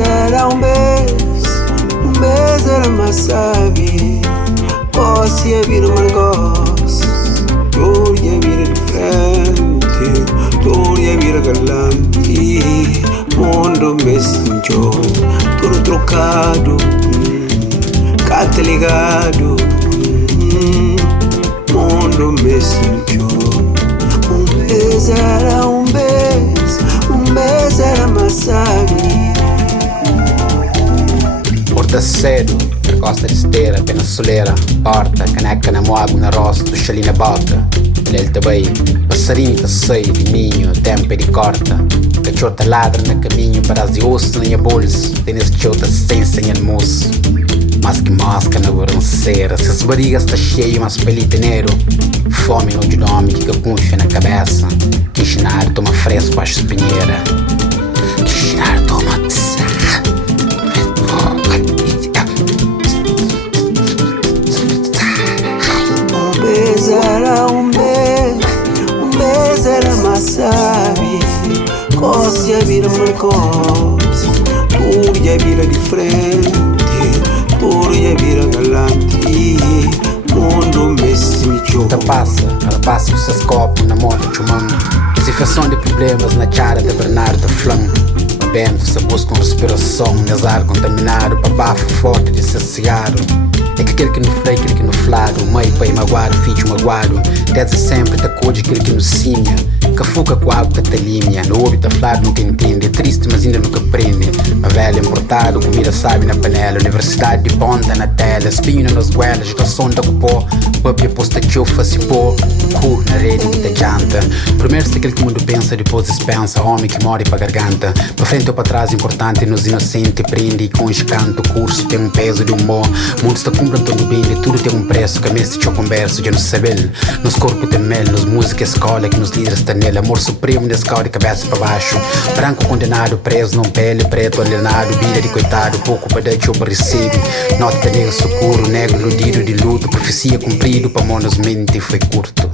era um beijo era masabi. Posse é vir margos, tudo é vir diferente, tudo é vir galante. Mundo mesmo, tudo trocado, cata ligado. Mundo mesmo, beijo era um beijo era masabi. Porta cedo, costa de esteira, apenas soleira, porta, caneca na moago na rosto, chali na boca. Ele também, passarinho que sei de ninho, tempo de corta. Cachorra ladra no caminho para as de osso na minha bolsa. Tem esse cachorro sem sem almoço. Mas que mosca na baranceira. Se as barrigas está cheio, mas pelita negro. Fome no de nome que confia na cabeça. Que ensinar toma fresco para a espinheira. Que ensinar toma um beijo era masabi. Costa é vir margos, tudo é vir diferente, tudo é vir galante. Mundo mesmo ela passa os seus copos na moto chumando. Situação de problemas na cara de Bernardo Flan. Bebendo, se busca respiração, nas ar contaminado, para bafo forte de ser cigarro. É que aquele que no freio, aquele que no flado, meio pai magoado, filho magoado. Desde sempre tá cor de aquele que no cimia. Que fuca com a água que tá límia. No óbito a flado nunca entende, é triste mas ainda nunca aprende. Uma velha importado, comida sabe na panela. Universidade de ponta na tela, espinho nas goelas, geração da cupó. Papi aposta que eu faço pó, cu na rede muita janta. Primeiro se aquele que o mundo pensa, depois dispensa. Homem que morre pra garganta. Pra frente ou pra trás, importante nos inocentes. Prende e com escanto, o curso tem um peso de humor. Mundo está comprando todo bem, de tudo tem um preço. Cabeça de converso, já não sabe. Nos corpos tem mel, nos música escola, que nos líderes está nele. Amor supremo nesse carro de cabeça para baixo. Branco condenado, preso não pele, preto alienado. Vida de coitado, pouco para dar para receber. Nota negro socorro, negro iludido de luto. Profecia cumprido, para monos mente foi curto.